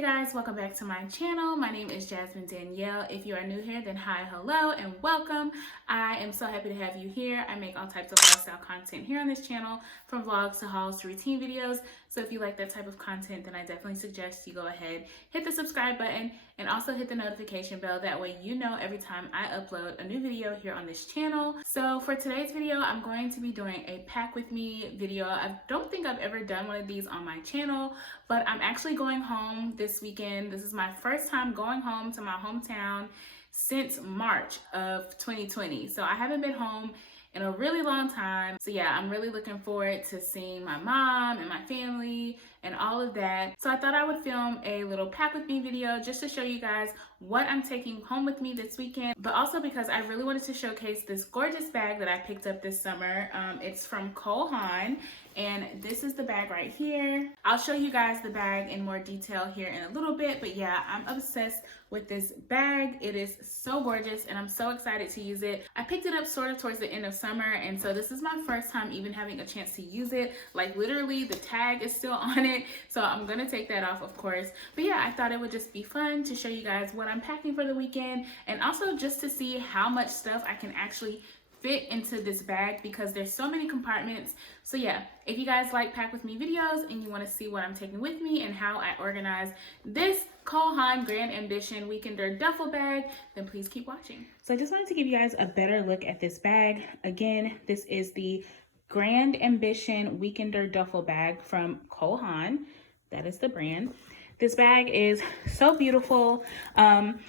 Hey guys, welcome back to my channel. My name is Jasmine Danielle. If you are new here, then hi, hello, and welcome. I am so happy to have you here. I make all types of lifestyle content here on this channel, from vlogs to hauls to routine videos. So if you like that type of content, then I definitely suggest you go ahead, hit the subscribe button, and also hit the notification bell. That way you know every time I upload a new video here on this channel. So for today's video, I'm going to be doing a pack with me video. I don't think I've ever done one of these on my channel, but I'm actually going home this weekend. This is my first time going home to my hometown since March of 2020. So I haven't been home in a really long time. So yeah, I'm really looking forward to seeing my mom and my family and all of that. So I thought I would film a little pack with me video just to show you guys what I'm taking home with me this weekend, but also because I really wanted to showcase this gorgeous bag that I picked up this summer. It's from Haan, and this is the bag right here. I'll show you guys the bag in more detail here in a little bit, but yeah, I'm obsessed with this bag. It is so gorgeous and I'm so excited to use it. I picked it up sort of towards the end of summer, and so this is my first time even having a chance to use it. Like literally the tag is still on it, so I'm gonna take that off, of course. But yeah, I thought it would just be fun to show you guys what I'm packing for the weekend, and also just to see how much stuff I can actually fit into this bag because there's so many compartments. So yeah, if you guys like pack with me videos and you want to see what I'm taking with me and how I organize this Haan Grand Ambition Weekender duffel bag, then please keep watching. So I just wanted to give you guys a better look at this bag. Again, this is the Grand Ambition Weekender duffel bag from Haan. That is the brand. This bag is so beautiful.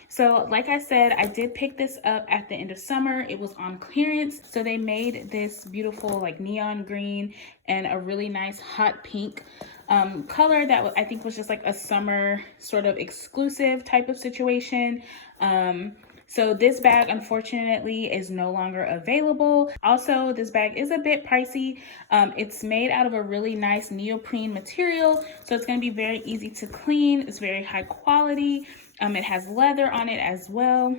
So like I said, I did pick this up at the end of summer. It was on clearance. So they made this beautiful like neon green and a really nice hot pink color that I think was just like a summer sort of exclusive type of situation. So this bag, unfortunately, is no longer available. Also, this bag is a bit pricey. It's made out of a really nice neoprene material, so it's going to be very easy to clean. It's very high quality. It has leather on it as well.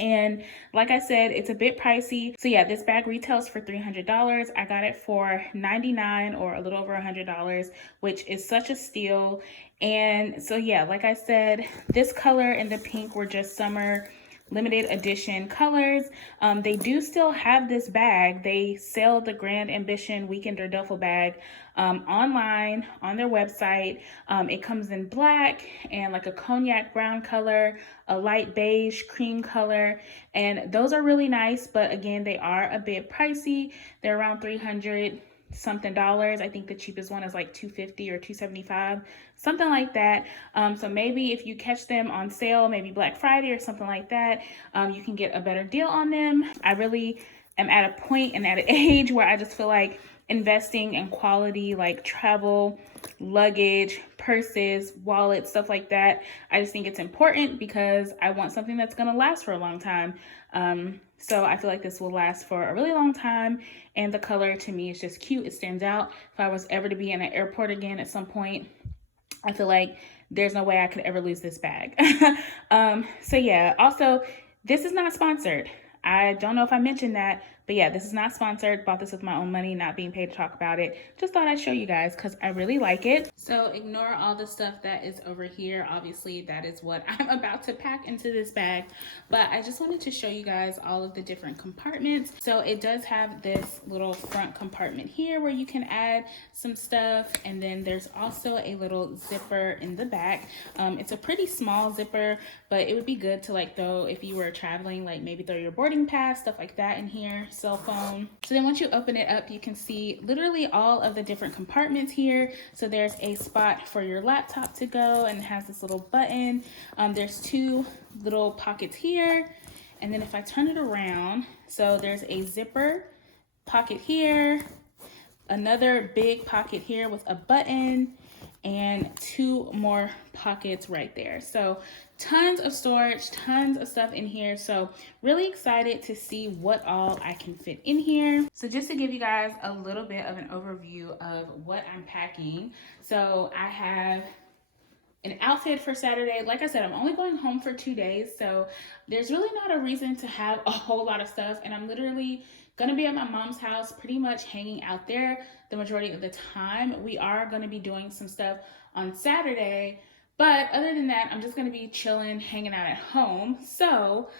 And like I said, it's a bit pricey. So yeah, this bag retails for $300. I got it for $99 or a little over $100, which is such a steal. And so yeah, like I said, this color and the pink were just summer limited edition colors. They do still have this bag. They sell the Grand Ambition Weekender duffel bag online on their website. It comes in black and like a cognac brown color, a light beige cream color, and those are really nice, but again, they are a bit pricey. They're around $300 something. I think the cheapest one is like $250 or $275, something like that. So maybe if you catch them on sale, maybe Black Friday or something like that, you can get a better deal on them. I really am at a point and at an age where I just feel like investing in quality like travel, luggage, purses, wallets, stuff like that. I just think it's important because I want something that's going to last for a long time. So I feel like this will last for a really long time, and the color to me is just cute. It stands out. If I was ever to be in an airport again at some point, I feel like there's no way I could ever lose this bag. So yeah, also, this is not sponsored. I don't know if I mentioned that, but yeah, this is not sponsored. Bought this with my own money, not being paid to talk about it. Just thought I'd show you guys because I really like it. So ignore all the stuff that is over here. Obviously, that is what I'm about to pack into this bag. But I just wanted to show you guys all of the different compartments. So it does have this little front compartment here where you can add some stuff. And then there's also a little zipper in the back. It's a pretty small zipper, but it would be good to like throw, if you were traveling, like maybe throw your boarding pass, stuff like that in here, cell phone. So then once you open it up, you can see literally all of the different compartments here. So there's a spot for your laptop to go, and it has this little button. There's two little pockets here, and then if I turn it around, so there's a zipper pocket here, another big pocket here with a button, and two more pockets right there. So tons of storage, tons of stuff in here. So really excited to see what all I can fit in here. So just to give you guys a little bit of an overview of what I'm packing. So I have an outfit for Saturday. Like I said, I'm only going home for 2 days, so there's really not a reason to have a whole lot of stuff, and I'm literally gonna be at my mom's house pretty much hanging out there the majority of the time. We are gonna be doing some stuff on Saturday, But other than that, I'm just going to be chilling, hanging out at home. So,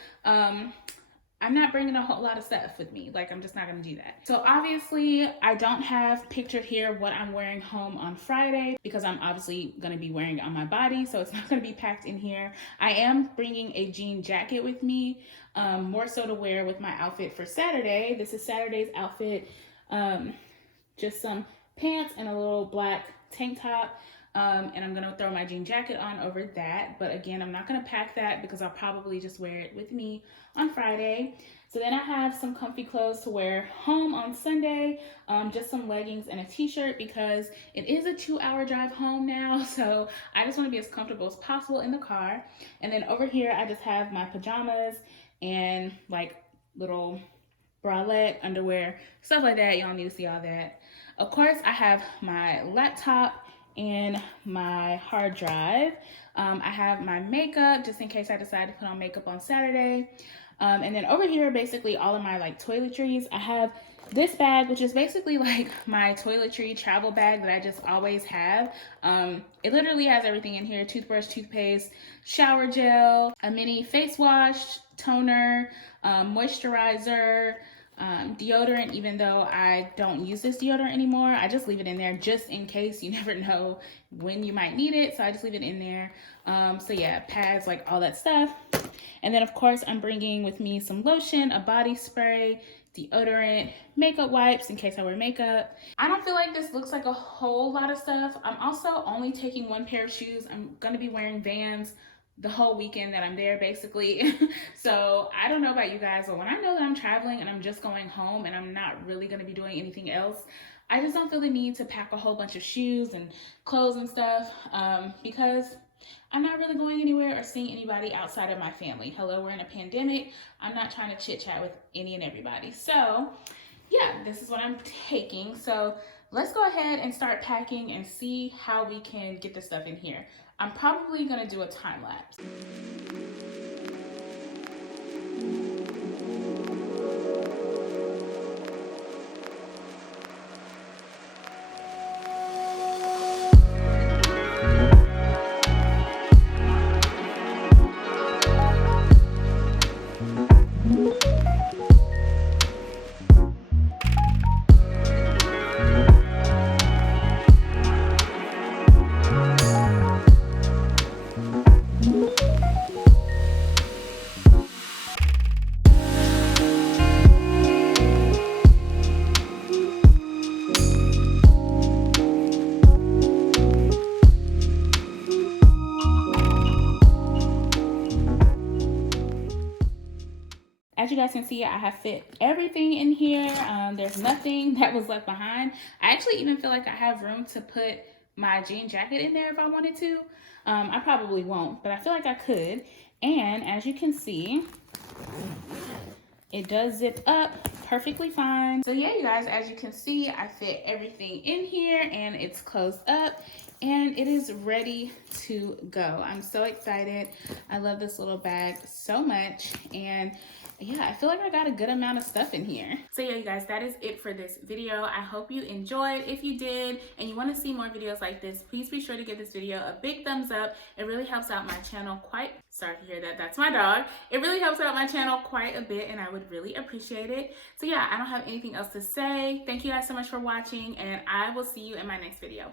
I'm not bringing a whole lot of stuff with me. Like, I'm just not going to do that. So obviously, I don't have pictured here what I'm wearing home on Friday because I'm obviously going to be wearing it on my body. So it's not going to be packed in here. I am bringing a jean jacket with me, more so to wear with my outfit for Saturday. This is Saturday's outfit. Just some pants and a little black tank top. And I'm gonna throw my jean jacket on over that. But again, I'm not gonna pack that because I'll probably just wear it with me on Friday. So then I have some comfy clothes to wear home on Sunday. Just some leggings and a t-shirt because it is a 2-hour drive home now. So I just wanna be as comfortable as possible in the car. And then over here, I just have my pajamas and like little bralette, underwear, stuff like that. You don't need to see all that. Of course, I have my laptop and my hard drive. I have my makeup just in case I decide to put on makeup on Saturday. And then over here, basically all of my like toiletries. I have this bag, which is basically like my toiletry travel bag that I just always have. It literally has everything in here: toothbrush, toothpaste, shower gel, a mini face wash, toner, moisturizer, deodorant. Even though I don't use this deodorant anymore, I just leave it in there just in case. You never know when you might need it, so I just leave it in there. So yeah, pads, like all that stuff. And then of course I'm bringing with me some lotion, a body spray, deodorant, makeup wipes in case I wear makeup. I don't feel like this looks like a whole lot of stuff. I'm also only taking one pair of shoes. I'm gonna be wearing Vans the whole weekend that I'm there, basically. So I don't know about you guys, but when I know that I'm traveling and I'm just going home and I'm not really gonna be doing anything else, I just don't feel the need to pack a whole bunch of shoes and clothes and stuff, because I'm not really going anywhere or seeing anybody outside of my family. Hello, we're in a pandemic. I'm not trying to chit chat with any and everybody. So yeah, this is what I'm taking. So let's go ahead and start packing and see how we can get the stuff in here. I'm probably gonna do a time lapse. As you guys can see, I have fit everything in here. There's nothing that was left behind. I actually even feel like I have room to put my jean jacket in there if I wanted to. I probably won't, but I feel like I could. And as you can see, it does zip up perfectly fine. So yeah, you guys, as you can see, I fit everything in here and it's closed up and it is ready to go. I'm so excited. I love this little bag so much. And yeah, I feel like I got a good amount of stuff in here. So yeah, you guys, that is it for this video. I hope you enjoyed. If you did and you want to see more videos like this, please be sure to give this video a big thumbs up. It really helps out my channel quite, sorry to hear that, that's my dog. It really helps out my channel quite a bit and I would really appreciate it. So yeah, I don't have anything else to say. Thank you guys so much for watching and I will see you in my next video.